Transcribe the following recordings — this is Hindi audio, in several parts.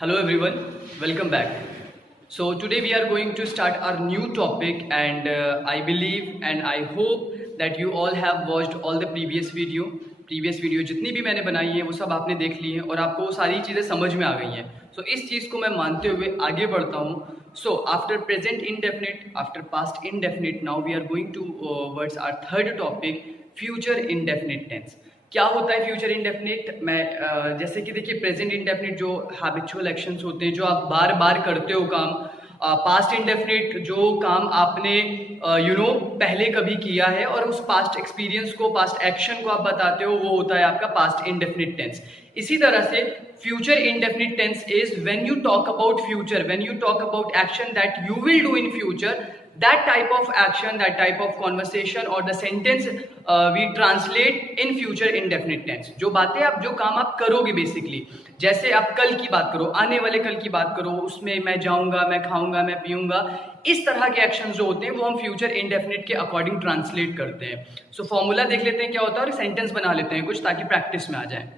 Hello everyone, welcome back. So today we are going to start our new topic and I believe and I hope that you all have watched all the previous video जितनी भी मैंने बनाई है वो सब आपने देख ली है और आपको वो सारी चीज़ें समझ में आ गई हैं. So इस चीज़ को मैं मानते हुए आगे बढ़ता हूँ. So after present indefinite, after past indefinite, now we are going towards our third topic, future indefinite tense. क्या होता है फ्यूचर इंडेफिनिट? मैं जैसे कि देखिए प्रेजेंट इंडेफिनिट जो हैबिचुअल एक्शंस होते हैं जो आप बार बार करते हो काम. पास्ट इंडेफिनिट जो काम आपने पहले कभी किया है और उस पास्ट एक्सपीरियंस को पास्ट एक्शन को आप बताते हो, वो होता है आपका पास्ट इंडेफिनिट टेंस. इसी तरह से future indefinite tense is when you talk about future, when you talk about action that you will do in future. That type of action, that type of conversation or the sentence we translate in future indefinite tense. जो बातें आप, जो काम आप करोगे बेसिकली, जैसे आप कल की बात करो, आने वाले कल की बात करो, उसमें मैं जाऊंगा, मैं खाऊंगा, मैं पीऊंगा, इस तरह के एक्शंस जो होते हैं वो हम फ्यूचर इंडेफिनिट के अकॉर्डिंग ट्रांसलेट करते हैं. सो फॉर्मूला देख लेते हैं क्या होता है और सेंटेंस बना लेते हैं कुछ ताकि प्रैक्टिस में आ जाए.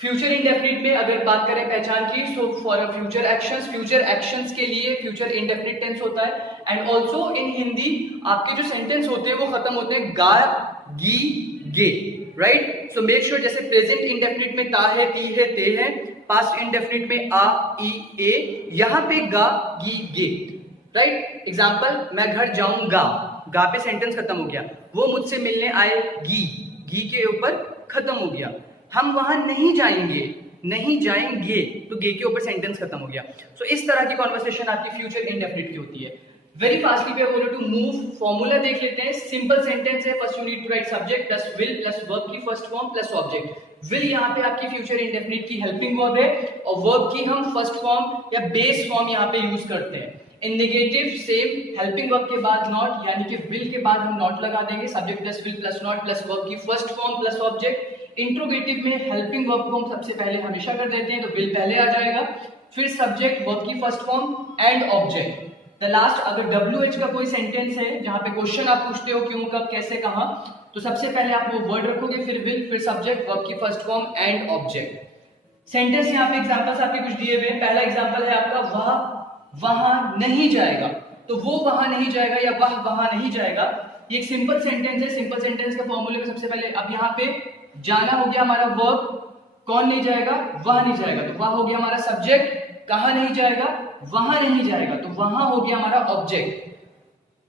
फ्यूचर इंडेफिनिट में अगर बात करें पहचान की, सो फॉर फ्यूचर एक्शंस के लिए फ्यूचर इंडेफिनिट टेंस होता है. एंड ऑल्सो इन हिंदी आपके जो सेंटेंस होते हैं वो खत्म होते हैं गा, गी, गे, राइट. सो मेक श्योर जैसे प्रेजेंट इंडेफिनिट में ता है, ती है, ते है, पास्ट इंडेफिनिट में आ, ई, ए, यहाँ पे गा, गी, गे, राइट. एग्जाम्पल, मैं घर जाऊंगा, गा पे सेंटेंस खत्म हो गया. वो मुझसे मिलने आएगी, गी के ऊपर खत्म हो गया. हम वहां नहीं जाएंगे, नहीं जाएंगे, तो गे के ऊपर सेंटेंस खत्म हो गया. सो इस तरह की कॉन्वर्सेशन आपकी फ्यूचर इंडेफिनिट की होती है. Very fastly we are going to move. Formula देख लेते हैं. सिंपल सेंटेंस है. First you need to write subject plus will plus verb की first form plus object. Will यहाँ पे आपकी फ्यूचर इंडेफिनिट की हेल्पिंग वर्ब है और वर्ब की हम फर्स्ट फॉर्म या बेस फॉर्म यहाँ पे यूज करते हैं. In negative same, helping verb के बाद नॉट, यानी कि विल के बाद हम नॉट लगा देंगे. Subject plus will plus not plus verb की first form plus object. Interrogative में हेल्पिंग वर्ब को हम सबसे पहले हमेशा कर देते हैं, तो विल पहले आ जाएगा, फिर सब्जेक्ट, वर्ब की first form and object. The last, अगर WH का कोई सेंटेंस है जहां पे क्वेश्चन आप पूछते हो क्यों, कब, कैसे, कहां, तो सबसे पहले आप वो वर्ड रखोगे, फिर विल, फिर सब्जेक्ट, वर्ब की first form and object. Sentence यहाँ पे एग्जांपल्स आपके कुछ दिए हुए हैं. पहला एग्जांपल है आपका वह वहां नहीं जाएगा, तो वो वहां नहीं जाएगा या वह वहां नहीं जाएगा. ये एक सिंपल सेंटेंस है. सिंपल सेंटेंस के फॉर्मूले में सबसे पहले अब यहाँ पे जाना हो गया हमारा वर्ब, कौन नहीं जाएगा, वह नहीं जाएगा, तो वह हो गया हमारा सब्जेक्ट. कहां नहीं जाएगा, वहां नहीं जाएगा, तो वहां हो गया हमारा ऑब्जेक्ट.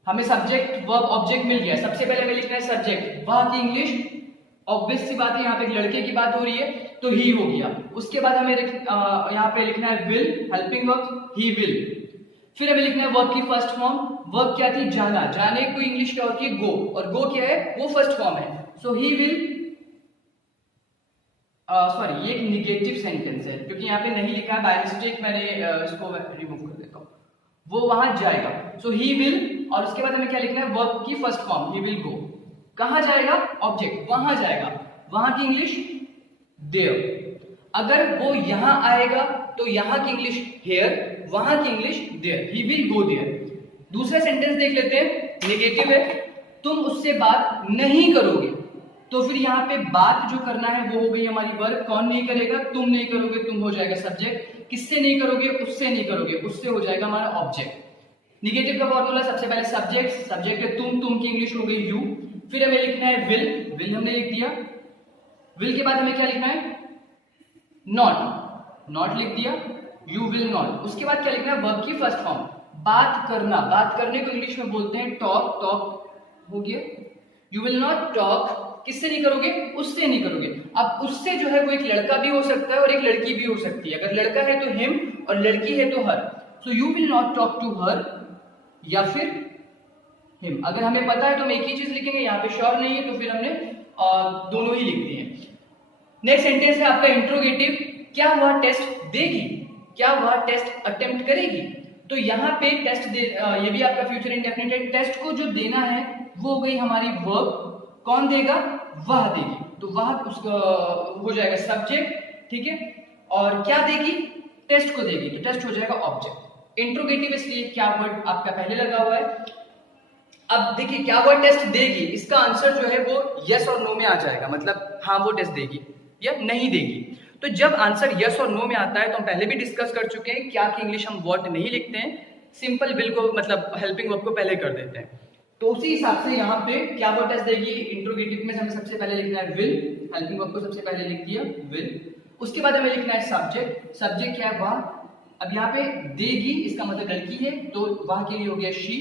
हमें सब्जेक्ट, वर्ब, ऑब्जेक्ट मिल गया. सबसे पहले हमें लिखना है सब्जेक्ट. वह की इंग्लिश, ऑब्वियस सी बात है, यहाँ पे एक लड़के की बात हो रही है तो ही हो गया. उसके बाद हमें यहाँ पे लिखना है will, helping verb, he will. फिर हमें लिखना है वर्ब की फर्स्ट फॉर्म. वर्ब क्या थी, जाना. जाने को इंग्लिश क्या होती है, गो, और गो क्या है, वो फर्स्ट फॉर्म है. सो ही विल, सॉरी ये एक निगेटिव सेंटेंस है क्योंकि यहाँ पे नहीं लिखा है, बाय मिस्टेक मैंने इसको रिमूव कर देता हूँ. वो वहां जाएगा, सो ही विल, और उसके बाद हमें क्या लिखना है, वर्ब की first form, he will go. कहां जाएगा, ऑब्जेक्ट, वहां जाएगा. वहां की इंग्लिश देयर. अगर वो यहां आएगा तो यहां की इंग्लिश हेयर, वहां की English there. He will go there. दूसरा सेंटेंस देख लेते हैं. नेगेटिव है. तुम उससे बात नहीं करोगे, तो फिर यहाँ पे बात जो करना है वो हो गई हमारी वर्ब. कौन नहीं करेगा, तुम नहीं करोगे, तुम हो जाएगा सब्जेक्ट. किससे नहीं करोगे, उससे नहीं करोगे, उससे हो जाएगा हमारा ऑब्जेक्ट. निगेटिव का फॉर्मूला सबसे पहले सब्जेक्ट, सब्जेक्ट है तुम की इंग्लिश हो गई यू. फिर हमें लिखना है विल, विल हमने लिख दिया. विल के बाद हमें क्या लिखना है, नॉट, नॉट लिख दिया, यू विल नॉट. उसके बाद क्या लिखना है, वर्ब की फर्स्ट फॉर्म, बात करना. बात करने को इंग्लिश में बोलते हैं टॉक, टॉक हो गया. यू विल नॉट टॉक, किससे नहीं करोगे, उससे नहीं करोगे. अब उससे जो है वो एक लड़का भी हो सकता है और एक लड़की भी हो सकती है. अगर लड़का है तो हिम और लड़की है तो her. So you will not talk to her या फिर हिम. अगर हमें पता है तो हम एक ही चीज लिखेंगे, यहाँ पे श्योर नहीं है तो फिर हमने दोनों ही लिख दिए. नेक्स्ट सेंटेंस है आपका इंट्रोगेटिव. क्या वह टेस्ट देगी, क्या वह टेस्ट अटेम्प्ट करेगी. तो यहाँ पे टेस्ट दे, ये भी आपका फ्यूचर इंडेफिनिट है. टेस्ट को जो देना है वो हो गई हमारी वर्ब. कौन देगा, वह देगी, तो वह उसका हो जाएगा सब्जेक्ट, ठीक है. और क्या देगी, टेस्ट को देगी, तो टेस्ट हो जाएगा ऑब्जेक्ट. इंट्रोगेटिव इसलिए क्या वर्ड आपका पहले लगा हुआ है. अब देखिए क्या वर्ड टेस्ट देगी, इसका आंसर जो है वो यस और नो में आ जाएगा. मतलब हाँ वो टेस्ट देगी या नहीं देगी. तो जब आंसर यस और नो में आता है तो हम पहले भी डिस्कस कर चुके हैं क्या कि इंग्लिश हम व्हाट नहीं लिखते हैं, सिंपल विल को मतलब हेल्पिंग वर्ब को पहले कर देते हैं। तो उसी हिसाब से यहाँ पे क्या वर्ड टेस्ट देगी, इंट्रोगेटिव में हमें सबसे पहले लिखना है विल, हेल्पिंग वर्ब को सबसे पहले लिख दिया विल। उसके बाद हमें लिखना है सब्जेक्ट, सब्जेक्ट क्या है वह, अब यहाँ पे देगी इसका मतलब लड़की है तो वह के लिए हो गया शी।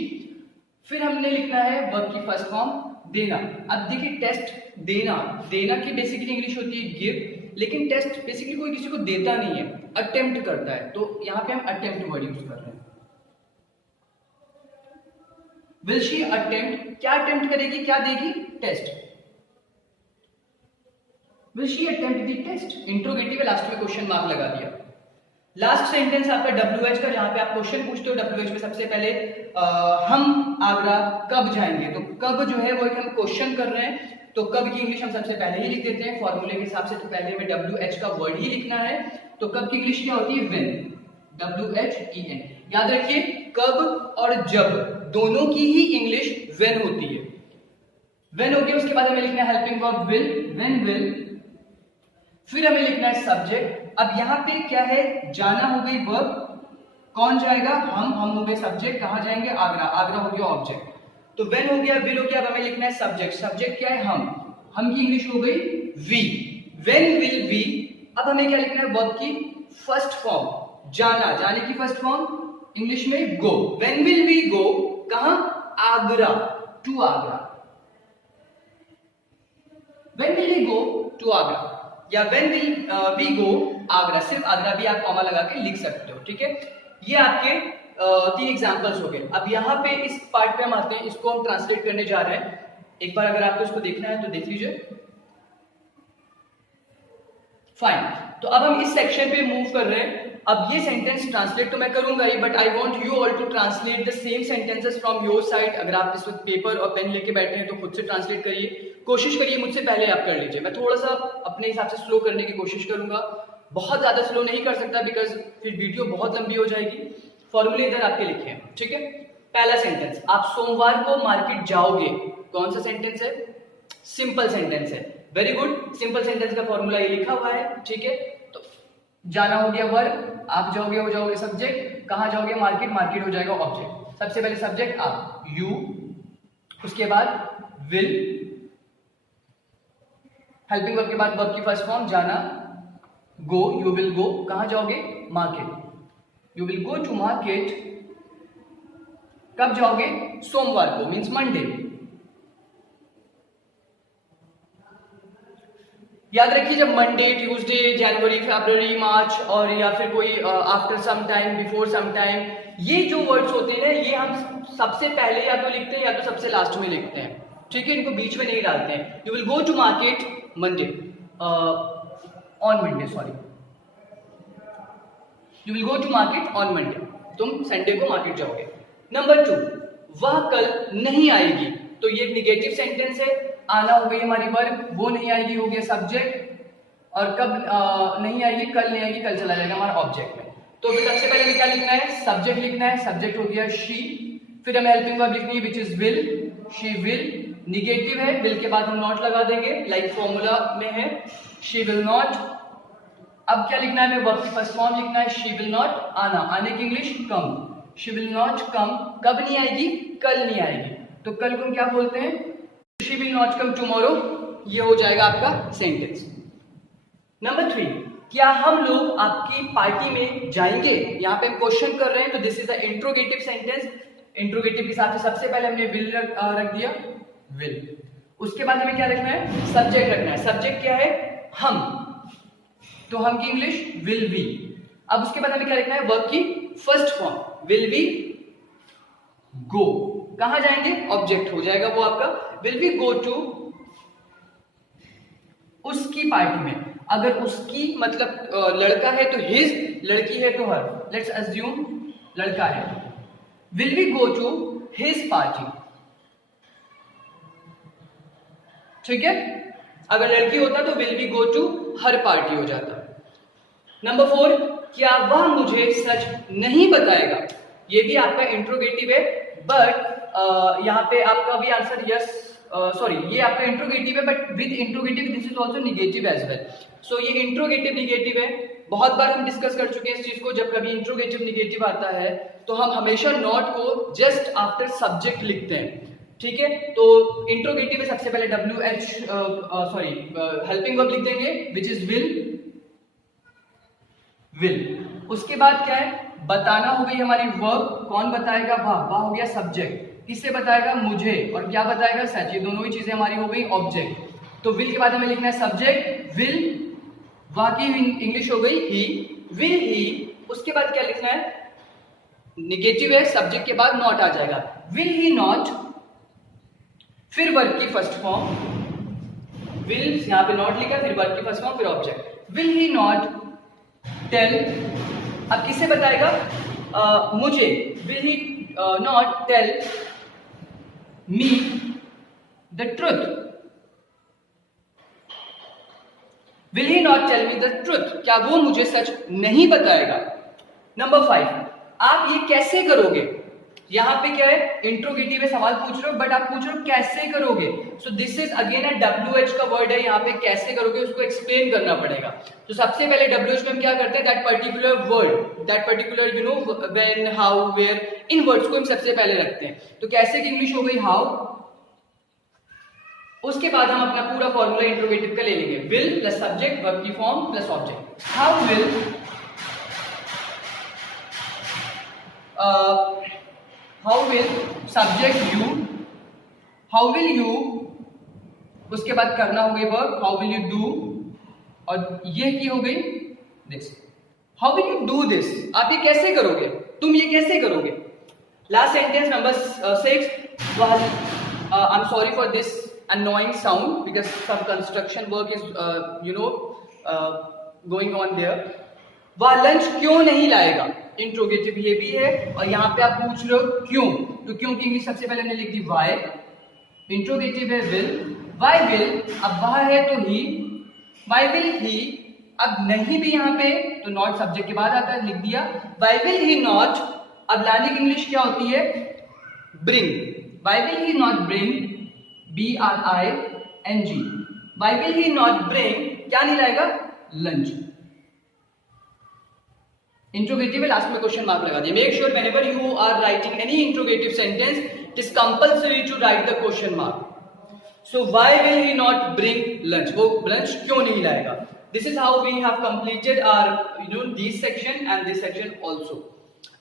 फिर हमने लिखना है वर्ब की फर्स्ट फॉर्म देना। अब देखिए टेस्ट देना, देना की बेसिकली इंग्लिश होती है गिव, लेकिन टेस्ट बेसिकली कोई किसी को देता नहीं है, अटेम्प्ट करता है, तो यहाँ पे हम अटेम्प्ट वर्ड यूज कर रहे हैं। विल शी अटेम्प्ट, क्या अटेम्प्ट करेगी, क्या देगी, test. Will she attempt the test, interrogative last में क्वेश्चन मार्क लगा दिया। लास्ट सेंटेंस आपका WH का, जहां पे आप क्वेश्चन पूछते हो WH में सबसे पहले हम आगरा कब जाएंगे, तो कब जो है वो एक हम क्वेश्चन कर रहे हैं, तो कब की इंग्लिश हम सबसे पहले ही लिख देते हैं फॉर्मूले के हिसाब से, तो पहले हमें WH का वर्ड ही लिखना है। तो कब की इंग्लिश क्या होती है, व्हेन, WHEN। याद रखिए कब और जब दोनों की ही इंग्लिश व्हेन होती है, व्हेन होगी। उसके बाद हमें लिखना है helping verb will, when will. फिर हमें लिखना है सब्जेक्ट। अब यहाँ पे क्या है, जाना हो गई वर्ब, कौन जाएगा, हम हो गए सब्जेक्ट, कहाँ जाएंगे, आगरा, आगरा हो गया ऑब्जेक्ट। तो व्हेन हो गया, विल हो गया, अब हमें लिखना है सब्जेक्ट, सब्जेक्ट क्या है, हम की इंग्लिश हो गई वी, व्हेन विल वी। अब हमें क्या लिखना है, वर्ब की फर्स्ट फॉर्म, जाना, जाने की फर्स्ट फॉर्म इंग्लिश में go, when will we go, कहां, Agra, to Agra, when will we go to Agra, या when will we go Agra, सिर्फ आगरा भी आप कॉमा लगा के लिख सकते हो, ठीक है। ये आपके 3 एग्जांपल्स हो गए। अब यहाँ पे इस पार्ट पे हम आते हैं, इसको हम ट्रांसलेट करने जा रहे हैं। एक बार अगर आपको इसको देखना है तो देख लीजिए। फाइन, तो अब हम इस सेक्शन पे मूव कर रहे हैं। अब ये सेंटेंस ट्रांसलेट तो मैं करूंगा ही, but I want you all to translate the same sentences from your side. अगर आप इस वक्त पेपर और पेन लेके बैठे हैं तो खुद से ट्रांसलेट करिए, कोशिश करिए मुझसे पहले आप कर लीजिए। मैं थोड़ा सा अपने हिसाब से स्लो करने की कोशिश करूंगा, बहुत ज्यादा स्लो नहीं कर सकता बिकॉज फिर वीडियो बहुत लंबी हो जाएगी। फॉर्मूले इधर आपके लिखे हैं, ठीक है। पहला सेंटेंस, आप सोमवार को मार्केट जाओगे, कौन सा सेंटेंस है, सिंपल सेंटेंस है, वेरी गुड। सिंपल सेंटेंस का फॉर्मूला ये लिखा हुआ है, ठीक है। तो जाना हो गया वर्ब, आप जाओगे हो जाओगे सब्जेक्ट, कहां जाओगे, मार्केट, मार्केट हो जाएगा ऑब्जेक्ट। सबसे पहले सब्जेक्ट आप, यू, उसके बाद विल, हेल्पिंग वर्ब के बाद वर्ब की फर्स्ट फॉर्म जाना, गो, यू विल गो, कहां जाओगे, market, you will go to market, कब जाओगे, सोमवार को, मींस मंडे। याद रखिए जब मंडे, ट्यूसडे, जनवरी, फरवरी, मार्च और या फिर कोई after some time, before some time, ये जो वर्ड्स होते हैं ये हम सबसे पहले या तो लिखते हैं या तो सबसे लास्ट में लिखते हैं, ठीक है। इनको बीच में नहीं डालते हैं। You will go to market Monday, on Monday, sorry, you will go to market on Monday, तुम संडे को मार्केट जाओगे। नंबर 2, वह कल नहीं आएगी, तो ये एक निगेटिव सेंटेंस है। आना हो गई हमारी वर्ब, वो नहीं आएगी हो गया सब्जेक्ट, और कब नहीं आएगी, कल नहीं आएगी, कल चला जाएगा हमारा ऑब्जेक्ट में। तो फिर सबसे पहले हमें क्या लिखना है, सब्जेक्ट लिखना है, सब्जेक्ट हो गया शी। फिर हमें हेल्पिंग वर्ब लिखनी है which is will, she will, negative है, विल के बाद हम नॉट लगा देंगे लाइक फॉर्मूला में है, शी विल नॉट। अब क्या लिखना है, हमें वर्ब की फर्स्ट फॉर्म लिखना है, शी विल नॉट, आना, आने की English come, she will not come, कब नहीं आएगी, कल नहीं आएगी, तो कल को हम क्या बोलते हैं, she will not come tomorrow. ये हो जाएगा आपका सेंटेंस। नंबर 3, क्या हम लोग आपकी पार्टी में जाएंगे, यहाँ पे हम क्वेश्चन कर रहे हैं, तो this is the interrogative sentence. Interrogative के हिसाब से सबसे पहले हमने विल रख दिया, विल। उसके बाद हमें क्या रखना है, सब्जेक्ट रखना है। सब्जेक्ट क्या है, हम, तो हम की इंग्लिश विल बी। अब उसके बाद हमें क्या लिखना है, वर्ब की फर्स्ट फॉर्म, विल बी गो, कहां जाएंगे, ऑब्जेक्ट हो जाएगा वो आपका, विल बी गो टू उसकी पार्टी में। अगर उसकी मतलब लड़का है तो हिज, लड़की है तो हर, लेट्स अज्यूम लड़का है, will be go to his party, ठीक है। अगर लड़की होता तो will be go to her party हो जाता। नंबर 4, क्या वह मुझे सच नहीं बताएगा, ये भी आपका इंट्रोगेटिव है, बट यहाँ पे आपका भी आंसर यस सॉरी ये आपका इंट्रोगेटिव है, but with interrogative this is also negative as well. So ये इंट्रोगेटिव निगेटिव है. बहुत बार हम डिस्कस कर चुके हैं इस चीज को. जब कभी इंट्रोगेटिव निगेटिव आता है तो हम हमेशा नॉट को जस्ट आफ्टर सब्जेक्ट लिखते हैं. ठीक है, तो इंट्रोगेटिव में सबसे पहले हेल्पिंग वर्ब लिख देंगे विच इज विल. उसके बाद क्या है, बताना हो गई हमारी वर्ब. कौन बताएगा, वाह हो गया सब्जेक्ट. किससे बताएगा, मुझे. और क्या बताएगा, सच. ये दोनों ही चीजें हमारी हो गई ऑब्जेक्ट. तो विल के बाद हमें लिखना है सब्जेक्ट विल. वाह की इंग्लिश हो गई ही, विल ही. उसके बाद क्या लिखना है, निगेटिव है, सब्जेक्ट के बाद नॉट आ जाएगा. विल ही नॉट, फिर वर्ब की फर्स्ट फॉर्म विल, यहां पे नॉट लिखा, फिर वर्ब की फर्स्ट फॉर्म, फिर object. Will he not tell. अब किससे बताएगा, मुझे. Will he not tell me the truth. Will he not tell me the truth, क्या वो मुझे सच नहीं बताएगा. नंबर 5, आप ये कैसे करोगे. यहां पे क्या है, इंट्रोगेटिव है, सवाल पूछ रहे हो, बट आप पूछ रहे हो कैसे करोगे. सो this is again a WH का वर्ड है. यहाँ पे कैसे करोगे उसको एक्सप्लेन करना पड़ेगा. तो सबसे पहले WH में हम क्या करते हैं, that particular word, that particular you know when, how, where, इन वर्ड्स को हम सबसे पहले रखते हैं. तो कैसे की इंग्लिश हो गई हाउ. उसके बाद हम अपना पूरा फॉर्मूला इंट्रोगेटिव का ले लेंगे. विल प्लस सब्जेक्ट, वर्ब की form plus object. How will subject you, how will you. उसके बाद करना हो गई verb, how will you do. और ये की हो गई this, how will you do this. आप ये कैसे करोगे, तुम ये कैसे करोगे. Last sentence number 6, I am sorry for this annoying sound because some construction work is going on there. वह लंच क्यों नहीं लाएगा. इंट्रोगेटिव ये भी है, और यहाँ पे आप पूछ रहे हो क्यों. तो क्यों की इंग्लिश सबसे पहले हमने लिख दी वाई. इंट्रोगेटिव है विल, वाई विल. अब वह है तो ही, वाई विल ही. अब नहीं भी यहाँ पे तो नॉट सब्जेक्ट के बाद आता है, लिख दिया. Why will he not. अब लाने की इंग्लिश क्या होती है, bring. Why will he not bring, BRING. Why will he not bring, क्या नहीं लाएगा, लंच. इंट्रोगेटिव है, लास्ट में क्वेश्चन मार्क लगा दिया. Make sure whenever you are writing any interrogative sentence it is compulsory to write the question mark. So why will he not bring lunch, वो लंच क्यों नहीं लाएगा. This is how we have completed our this section and this section also.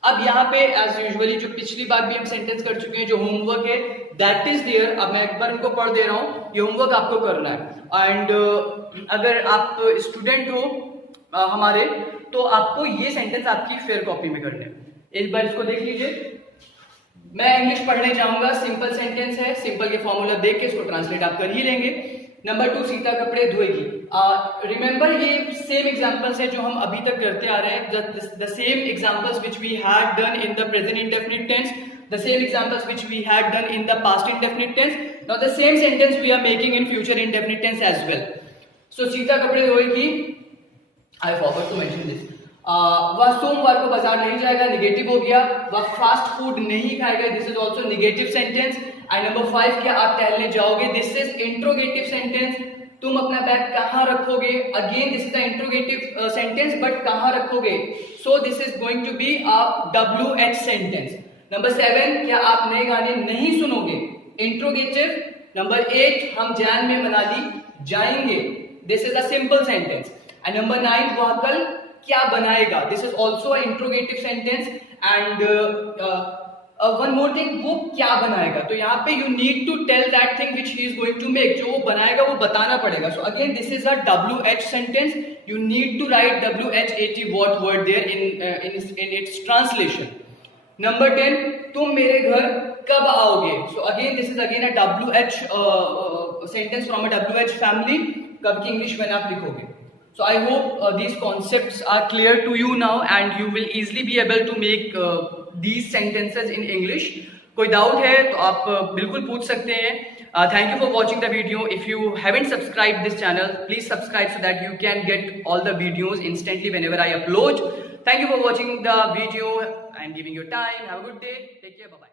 अब यहाँ पे एज यूजुअली जो पिछली बार भी हम सेंटेंस कर चुके हैं, जो होमवर्क है दैट इज देयर. अब मैं एक बार इनको पढ़ दे रहा हूँ, ये होमवर्क आपको करना है. एंड अगर आप स्टूडेंट हो हमारे, तो आपको ये सेंटेंस आपकी फेयर कॉपी में करने हैं. एक बार इसको देख लीजिए. मैं इंग्लिश पढ़ने जाऊंगा, सिंपल सेंटेंस है, सिंपल के फॉर्मूला देख के इसको ट्रांसलेट आप कर ही लेंगे. नंबर 2, सीता कपड़े धोएगी. रिमेंबर ये सेम एग्जांपल्स है जो हम अभी तक करते आ रहे हैं. The same examples which we had done in the present indefinite tense, the same examples which we had done in the past indefinite tense. Now the same sentence we are making in future indefinite tense as well. So Sita कपड़े धोएगी, I forgot to mention this. वह सोमवार को बाजार नहीं जाएगा, निगेटिव हो गया. वह फास्ट फूड नहीं खाएगा, this is also negative sentence. And number 5, क्या आप टहलने जाओगे, दिस इज इंट्रोगेटिव सेंटेंस. तुम अपना बैग कहाँ रखोगे, again this is the interrogative sentence, but कहाँ रखोगे. So this is going to be a WH sentence. Number 7, क्या आप नए गाने नहीं सुनोगे, इंट्रोगेटिव. नंबर 8, हम जैन में मनाली जाएंगे, this is a simple sentence. And number 9, वह कल क्या बनाएगा, this is also interrogative sentence. And one more thing, वो क्या बनाएगा. तो यहाँ पे you need to tell that thing which he is going to make, जो वो बनाएगा वो बताना पड़ेगा. So again this is a WH sentence. You need to write WH80 what word there in its translation. Number 10, तुम मेरे घर कब आओगे. सो again this is again a WH sentence from a WH family. कब की इंग्लिश में आप लिखोगे. So I hope these concepts are clear to you now and you will easily be able to make these sentences in English. कोई डाउट है तो आप बिल्कुल पूछ सकते हैं. Thank you for watching the video. If you haven't subscribed this channel, please subscribe so that you can get all the videos instantly whenever I upload. Thank you for watching the video and giving your time. Have a good day. Take care. Bye bye.